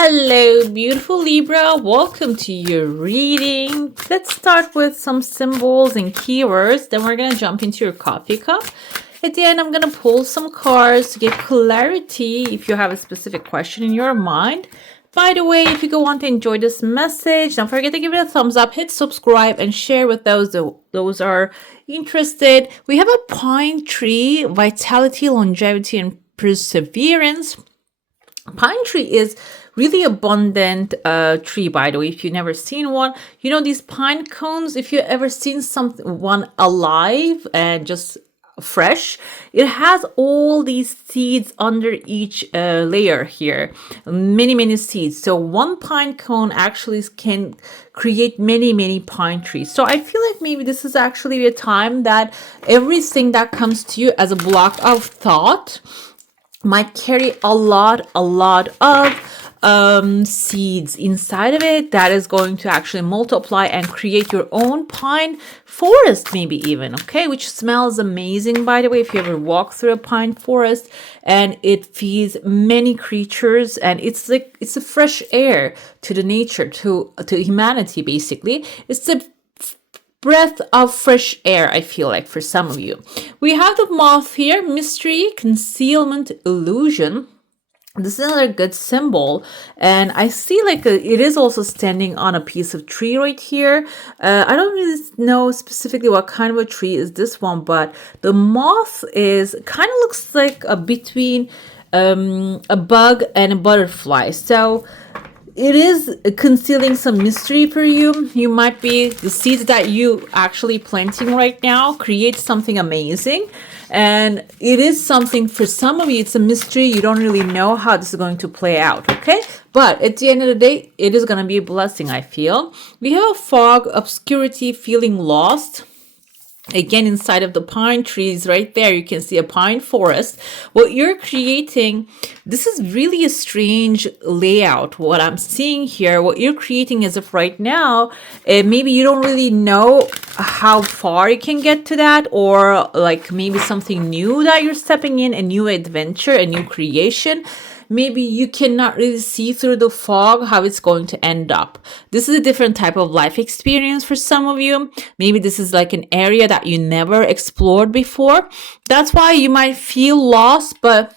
Hello, beautiful Libra. Welcome to your reading. Let's start with some symbols and keywords. Then we're going to jump into your coffee cup. At the end, I'm going to pull some cards to get clarity if you have a specific question in your mind. By the way, if you want to enjoy this message, don't forget to give it a thumbs up, hit subscribe, and share with those are interested. We have a pine tree, vitality, longevity, and perseverance. Pine tree is really abundant tree, by the way. If you've never seen one, you know these pine cones, if you've ever seen one alive and just fresh, it has all these seeds under each layer here, many seeds. So one pine cone actually can create many pine trees. So I feel like maybe this is actually a time that everything that comes to you as a block of thought might carry a lot of seeds inside of it that is going to actually multiply and create your own pine forest, maybe even, okay, which smells amazing, by the way. If you ever walk through a pine forest, and it feeds many creatures, and it's a fresh air to the nature, to humanity. Basically, it's a breath of fresh air, I feel like, for some of you. We have the moth here, mystery, concealment, illusion. This is another good symbol, and I see like it is also standing on a piece of tree right here. I don't really know specifically what kind of a tree is this one, but the moth is kind of looks like between a bug and a butterfly. So it is concealing some mystery for you. You might be the seeds that you actually planting right now create something amazing. And it is something for some of you, it's a mystery. You don't really know how this is going to play out, okay? But at the end of the day, it is going to be a blessing, I feel. We have fog, obscurity, feeling lost. Again, inside of the pine trees right there, you can see a pine forest. What you're creating, this is really a strange layout. What I'm seeing here, what you're creating as of right now, maybe you don't really know how far you can get to that, or like maybe something new that you're stepping in, a new adventure, a new creation. Maybe you cannot really see through the fog how it's going to end up. This is a different type of life experience for some of you. Maybe this is like an area that you never explored before. That's why you might feel lost, but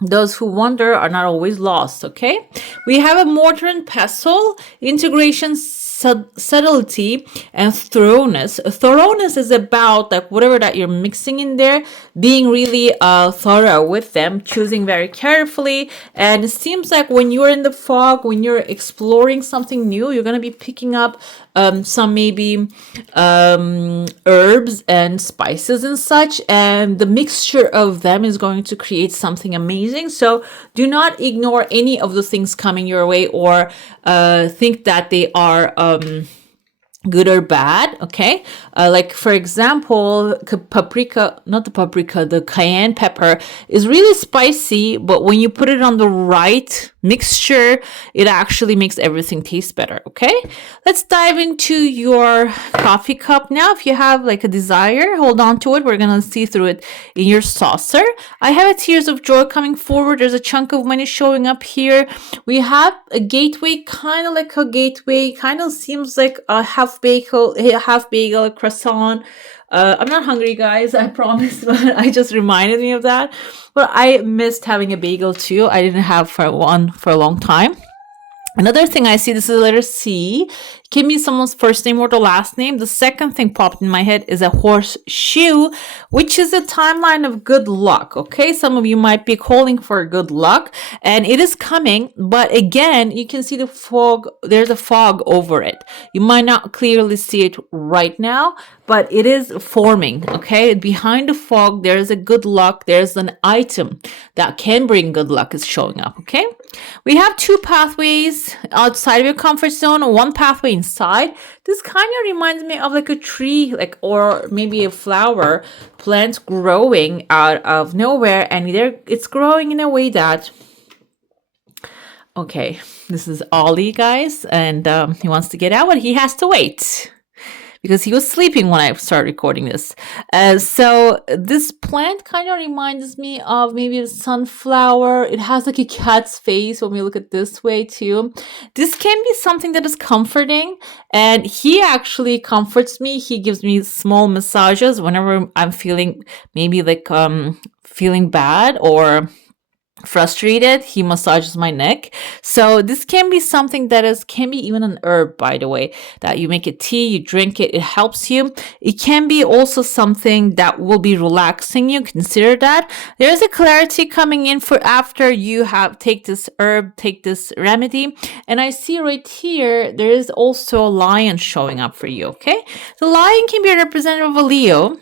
those who wander are not always lost, okay? We have a mortar and pestle, integration, subtlety, and thoroughness. Thoroughness is about like whatever that you're mixing in there, being really thorough with them, choosing very carefully. And it seems like when you're in the fog, when you're exploring something new, you're going to be picking up some maybe herbs and spices and such, and the mixture of them is going to create something amazing. So do not ignore any of the things coming your way, or think that they are good or bad, okay? Like for example, the cayenne pepper is really spicy, but when you put it on the right mixture, it actually makes everything taste better, okay? Let's dive into your coffee cup now. If you have like a desire, hold on to it. We're gonna see through it in your saucer. I have a tears of joy coming forward. There's a chunk of money showing up here. We have a gateway, kind of like a gateway, kind of seems like a half bagel, a croissant. I'm not hungry, guys, I promise, but I just reminded me of that. But I missed having a bagel too. I didn't have one for a long time. Another thing I see, this is a letter C. Can be someone's first name or the last name. The second thing popped in my head is a horseshoe, which is a timeline of good luck, okay? Some of you might be calling for good luck, and it is coming, but again, you can see the fog. There's a fog over it. You might not clearly see it right now, but it is forming, okay? Behind the fog, there's a good luck. There's an item that can bring good luck is showing up, okay? We have two pathways outside of your comfort zone, one pathway inside. This kind of reminds me of like a tree, like, or maybe a flower plant growing out of nowhere, and it's growing in a way that, okay, this is Ollie, guys, and he wants to get out, but he has to wait. because he was sleeping when I started recording this. So this plant kind of reminds me of maybe a sunflower. It has like a cat's face when we look at this way too. This can be something that is comforting, and he actually comforts me. He gives me small massages whenever I'm feeling maybe like feeling bad or frustrated. He massages my neck. So this can be something that is can be even an herb, by the way, that you make a tea, you drink it, it helps you. It can be also something that will be relaxing you. Consider that. There's a clarity coming in for after you have take this herb, take this remedy. And I see right here there is also a lion showing up for you. Okay, the lion can be a representative of a Leo,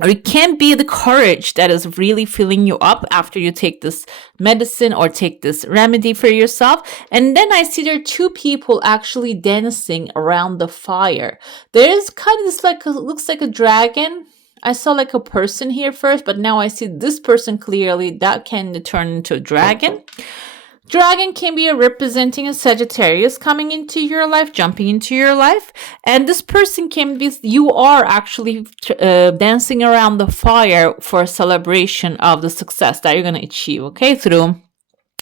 or it can be the courage that is really filling you up after you take this medicine or take this remedy for yourself. And then I see there are two people actually dancing around the fire. There's kind of this like looks like a dragon. I saw like a person here first, but now I see this person clearly. That can turn into a dragon. Dragon can be representing a Sagittarius coming into your life, jumping into your life. And this person can be, you are actually dancing around the fire for a celebration of the success that you're going to achieve, okay? Through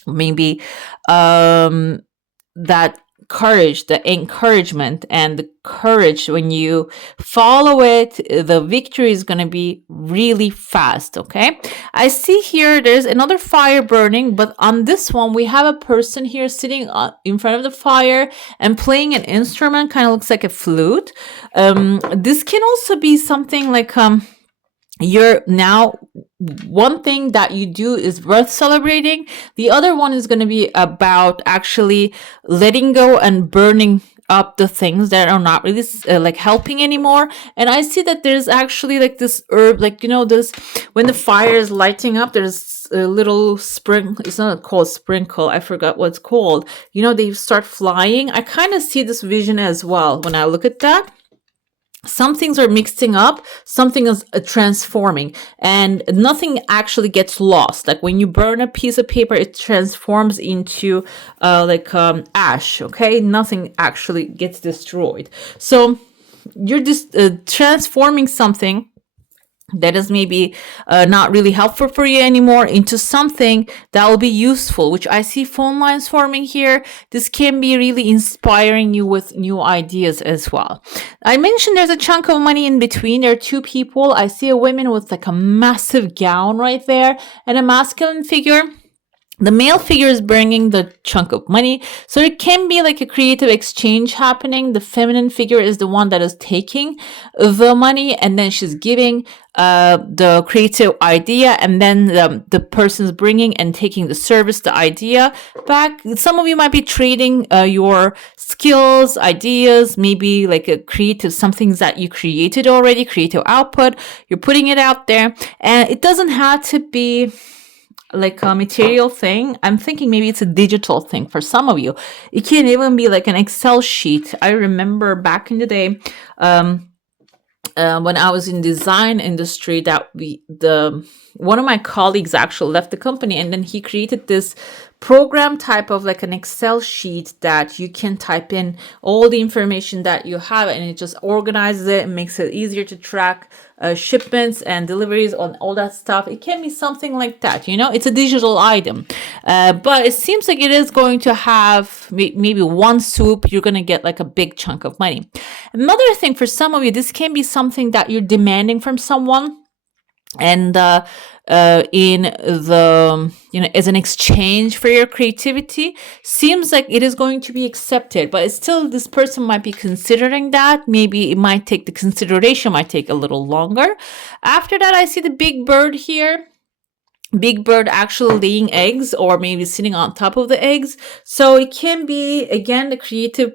maybe that courage, the encouragement and the courage. When you follow it, the victory is going to be really fast. Okay, I see here there's another fire burning, but on this one we have a person here sitting in front of the fire and playing an instrument, kind of looks like a flute. This can also be something like you're now, one thing that you do is worth celebrating. The other one is going to be about actually letting go and burning up the things that are not really like helping anymore. And I see that there's actually like this herb, like, you know, this, when the fire is lighting up, there's a little sprinkle. It's not called sprinkle, I forgot what it's called. You know, they start flying. I kind of see this vision as well when I look at that. Some things are mixing up, something is transforming, and nothing actually gets lost. Like when you burn a piece of paper, it transforms into ash, okay? Nothing actually gets destroyed. So you're just transforming something that is maybe not really helpful for you anymore into something that will be useful, which I see phone lines forming here. This can be really inspiring you with new ideas as well. I mentioned there's a chunk of money in between. There are two people. I see a woman with like a massive gown right there and a masculine figure. The male figure is bringing the chunk of money. So it can be like a creative exchange happening. The feminine figure is the one that is taking the money, and then she's giving the creative idea, and then the person's bringing and taking the service, the idea back. Some of you might be trading your skills, ideas, maybe like a creative, some things that you created already, creative output. You're putting it out there, and it doesn't have to be like a material thing. I'm thinking maybe it's a digital thing for some of you. It can even be like an Excel sheet. I remember back in the day, when I was in design industry, that one of my colleagues actually left the company, and then he created this program type of like an Excel sheet that you can type in all the information that you have, and it just organizes it and makes it easier to track shipments and deliveries on all that stuff. It can be something like that, you know, it's a digital item, but it seems like it is going to have maybe one swoop, you're going to get like a big chunk of money. Another thing for some of you, this can be something that you're demanding from someone, and in the, you know, as an exchange for your creativity, seems like it is going to be accepted, but it's still, this person might be considering that. Maybe it might take, the consideration might take a little longer. After that, I see the big bird here. Big bird actually laying eggs, or maybe sitting on top of the eggs. So it can be, again, the creative,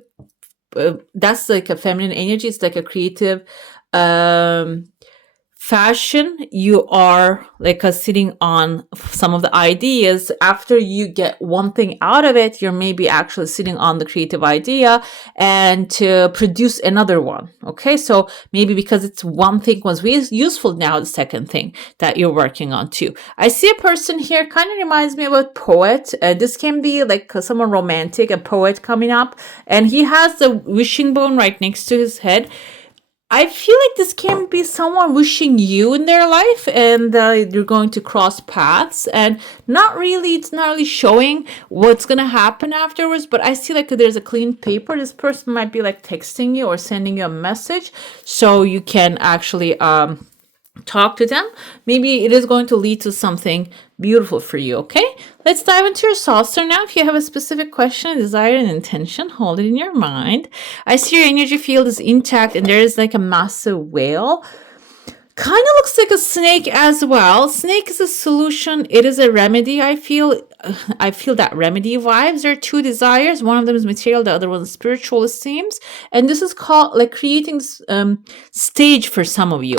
that's like a feminine energy. It's like a creative fashion. You are like sitting on some of the ideas. After you get one thing out of it, you're maybe actually sitting on the creative idea and to produce another one. Okay, so maybe because it's one thing was useful, now the second thing that you're working on too. I see a person here, kind of reminds me of a poet. This can be like someone romantic, a poet coming up, and he has the wishing bone right next to his head. I feel like this can be someone wishing you in their life, and you're going to cross paths, and it's not really showing what's going to happen afterwards, but I see like there's a clean paper. This person might be like texting you or sending you a message so you can actually talk to them. Maybe it is going to lead to something beautiful for you. Okay, let's dive into your saucer now. If you have a specific question, desire, and intention, hold it in your mind. I see your energy field is intact, and there is like a massive whale. Kind of looks like a snake as well. Snake is a solution. It is a remedy. I feel that remedy vibes. There are two desires. One of them is material. The other one is spiritual, it seems. And this is called like creating stage for some of you.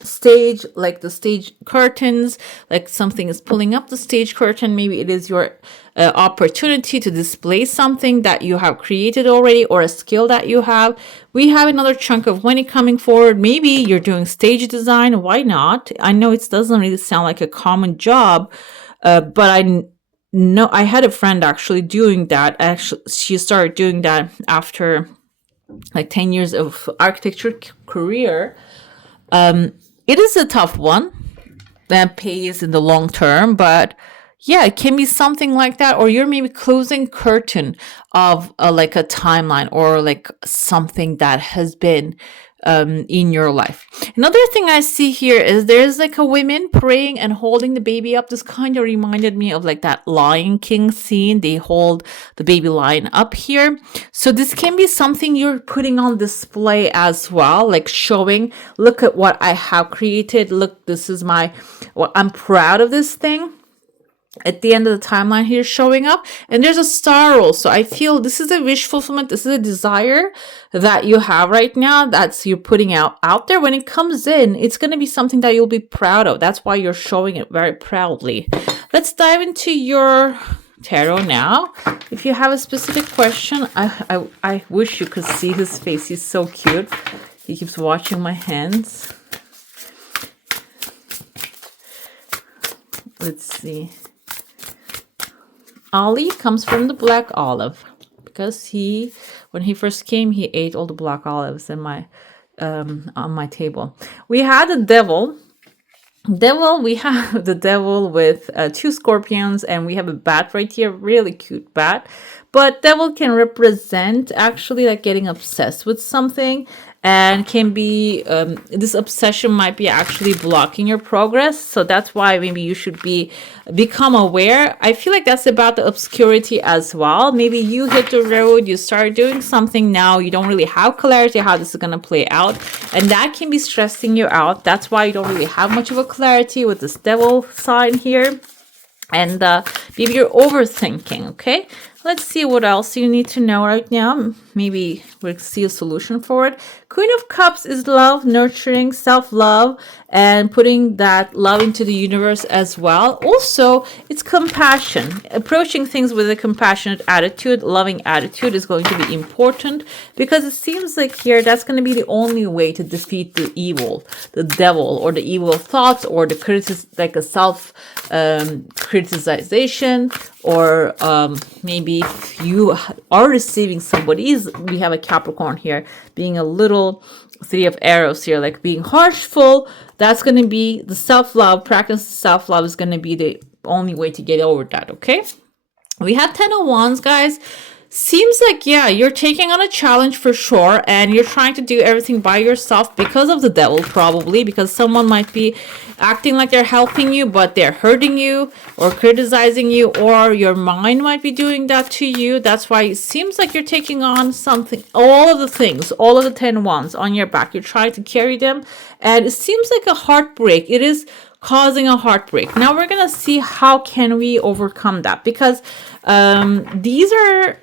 Stage, like the stage curtains, like something is pulling up the stage curtain. Maybe it is your opportunity to display something that you have created already, or a skill that you have. We have another chunk of money coming forward. Maybe you're doing stage design. Why not? I know it doesn't really sound like a common job, but I know I had a friend actually doing that. Actually, she started doing that after like 10 years of architecture career. It is a tough one that pays in the long term, but yeah, it can be something like that. Or you're maybe closing curtain of like a timeline, or like something that has been in your life. Another thing I see here is there's like a woman praying and holding the baby up. This kind of reminded me of like that Lion King scene. They hold the baby lion up here. So this can be something you're putting on display as well, like showing, look at what I have created. Look, this is I'm proud of this thing. At the end of the timeline here showing up, and there's a star also. I feel this is a wish fulfillment. This is a desire that you have right now, that's you're putting out there. When it comes in, it's going to be something that you'll be proud of. That's why you're showing it very proudly. Let's dive into your tarot now. If you have a specific question, I wish you could see his face. He's so cute. He keeps watching my hands. Let's see. Ali comes from the black olive, because when he first came, he ate all the black olives in on my table. We had the devil. We have the devil with two scorpions, and we have a bat right here, really cute bat. But devil can represent actually like getting obsessed with something, and can be this obsession might be actually blocking your progress. So that's why maybe you should become aware. I feel like that's about the obscurity as well. Maybe you hit the road, you start doing something now, you don't really have clarity how this is going to play out, and that can be stressing you out. That's why you don't really have much of a clarity with this devil sign here. And maybe you're overthinking. Okay, let's see what else you need to know right now. Maybe we'll see a solution for it. Queen of Cups is love, nurturing, self-love, and putting that love into the universe as well. Also, it's compassion. Approaching things with a compassionate attitude, loving attitude is going to be important, because it seems like here that's going to be the only way to defeat the evil, the devil, or the evil thoughts, or the like a self criticization, or maybe if you are receiving somebody's, we have a Capricorn here, being a little Three of Arrows here, like being harshful. That's going to be the self-love. Practice self-love is going to be the only way to get over that. Okay, we have 10 of Wands, guys. Seems like, yeah, you're taking on a challenge for sure, and you're trying to do everything by yourself because of the devil, probably because someone might be acting like they're helping you, but they're hurting you or criticizing you, or your mind might be doing that to you. That's why it seems like you're taking on something, all of the things, all of the 10 wands on your back. You're trying to carry them, and it seems like a heartbreak. It is causing a heartbreak. Now we're gonna see how can we overcome that, because these are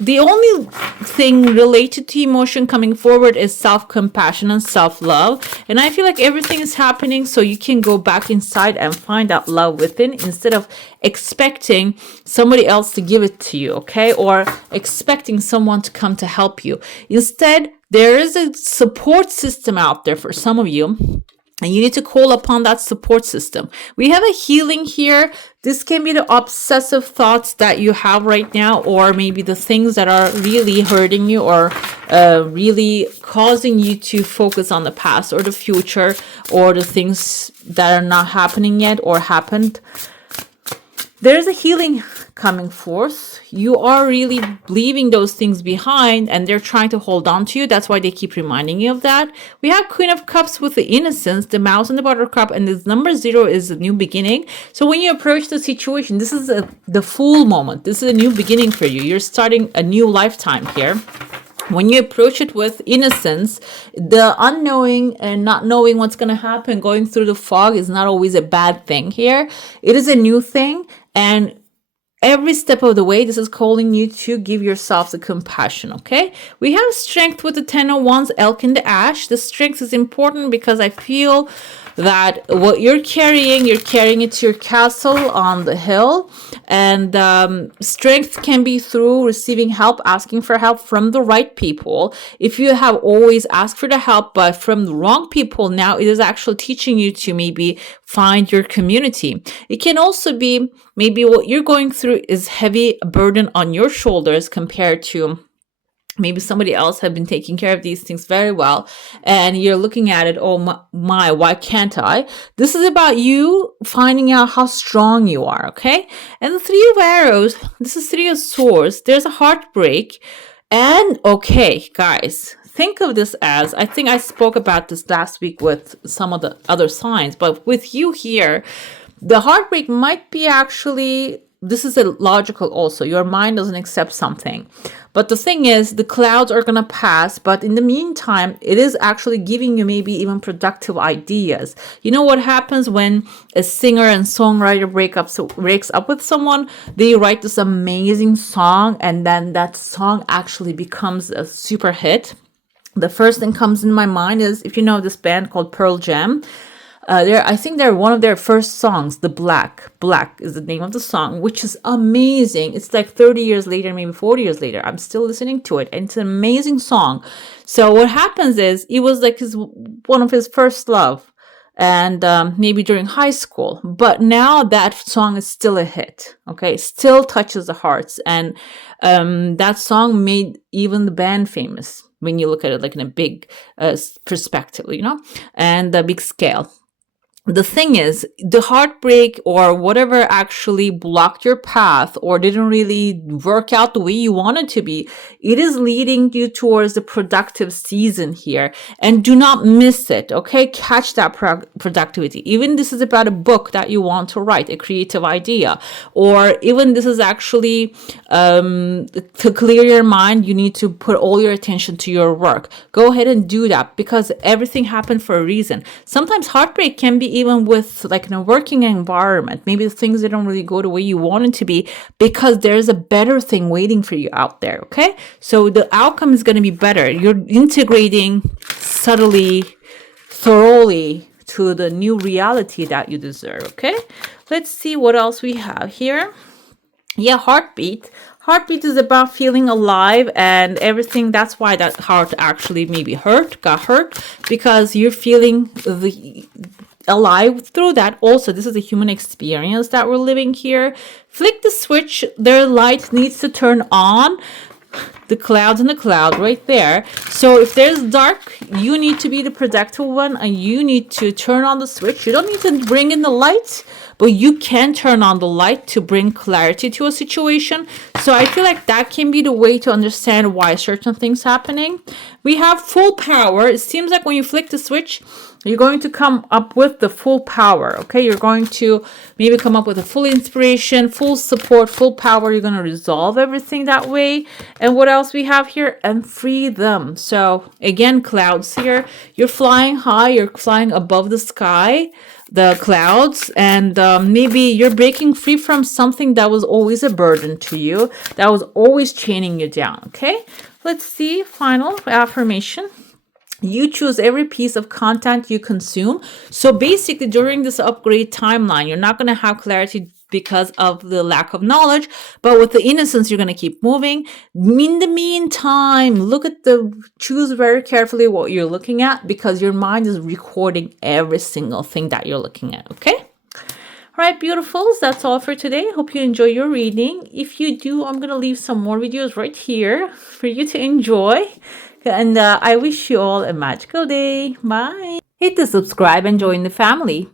the only thing related to emotion coming forward is self-compassion and self-love. And I feel like everything is happening so you can go back inside and find that love within, instead of expecting somebody else to give it to you, okay? Or expecting someone to come to help you. Instead, there is a support system out there for some of you. and you need to call upon that support system. We have a healing here. This can be the obsessive thoughts that you have right now, or maybe the things that are really hurting you, or really causing you to focus on the past or the future, or the things that are not happening yet or happened. There's a healing coming forth. You are really leaving those things behind, and they're trying to hold on to you. That's why they keep reminding you of that. We have Queen of Cups with the innocence, the mouse and the buttercup, and this number 0 is a new beginning. So when you approach the situation, this is the full moment. This is a new beginning for you. You're starting a new lifetime here. When you approach it with innocence, the unknowing and not knowing what's going to happen, going through the fog, is not always a bad thing here. It is a new thing, and every step of the way, this is calling you to give yourself the compassion, okay? We have strength with the 10 of Wands, elk in the ash. The strength is important because I feel that what you're carrying it to your castle on the hill. And strength can be through receiving help, asking for help from the right people. If you have always asked for the help, but from the wrong people, now it is actually teaching you to maybe find your community. It can also be maybe what you're going through is heavy burden on your shoulders compared to maybe somebody else have been taking care of these things very well, and you're looking at it, oh my, why can't I? This is about you finding out how strong you are, okay? And the 3 of arrows, this is 3 of swords. There's a heartbreak. And okay, guys, think of this as, I think I spoke about this last week with some of the other signs, but with you here, the heartbreak might be actually, this is a logical also. Your mind doesn't accept something. But the thing is, the clouds are going to pass. But in the meantime, it is actually giving you maybe even productive ideas. You know what happens when a singer and songwriter breaks up with someone? They write this amazing song, and then that song actually becomes a super hit. The first thing comes in my mind is, if you know this band called Pearl Jam, I think they're one of their first songs, The Black. Black is the name of the song, which is amazing. It's like 30 years later, maybe 40 years later. I'm still listening to it, and it's an amazing song. So what happens is, it was like one of his first love, and maybe during high school. But now that song is still a hit, okay? Still touches the hearts. And that song made even the band famous when you look at it like in a big perspective, you know, and a big scale. The thing is, the heartbreak or whatever actually blocked your path or didn't really work out the way you wanted to be, it is leading you towards the productive season here. And do not miss it, okay? Catch that productivity. Even this is about a book that you want to write, a creative idea. Or even this is actually, to clear your mind, you need to put all your attention to your work. Go ahead and do that, because everything happened for a reason. Sometimes heartbreak can be even with like in a working environment, maybe things that don't really go the way you want it to be, because there's a better thing waiting for you out there, okay? So the outcome is going to be better. You're integrating subtly, thoroughly to the new reality that you deserve, okay? Let's see what else we have here. Yeah, heartbeat. Heartbeat is about feeling alive and everything. That's why that heart actually maybe got hurt, because you're feeling alive through that. Also, this is a human experience that we're living here. Flick the switch. Their light needs to turn on. The clouds and the cloud right there. So if there's dark, you need to be the productive one, and you need to turn on the switch. You don't need to bring in the light, but you can turn on the light to bring clarity to a situation. So I feel like that can be the way to understand why certain things happening. We have full power. It seems like when you flick the switch, you're going to come up with the full power, okay? You're going to maybe come up with a full inspiration, full support, full power. You're going to resolve everything that way. And what else we have here? And freedom. So again, clouds here. You're flying high. You're flying above the sky, the clouds, and maybe you're breaking free from something that was always a burden to you, that was always chaining you down, okay? Let's see, final affirmation. You choose every piece of content you consume. So basically, during this upgrade timeline, you're not going to have clarity because of the lack of knowledge. But with the innocence, you're going to keep moving. In the meantime, choose very carefully what you're looking at, because your mind is recording every single thing that you're looking at. Okay. All right, beautifuls, that's all for today. Hope you enjoy your reading. If you do, I'm going to leave some more videos right here for you to enjoy. And I wish you all a magical day. Bye. Hit the subscribe and join the family.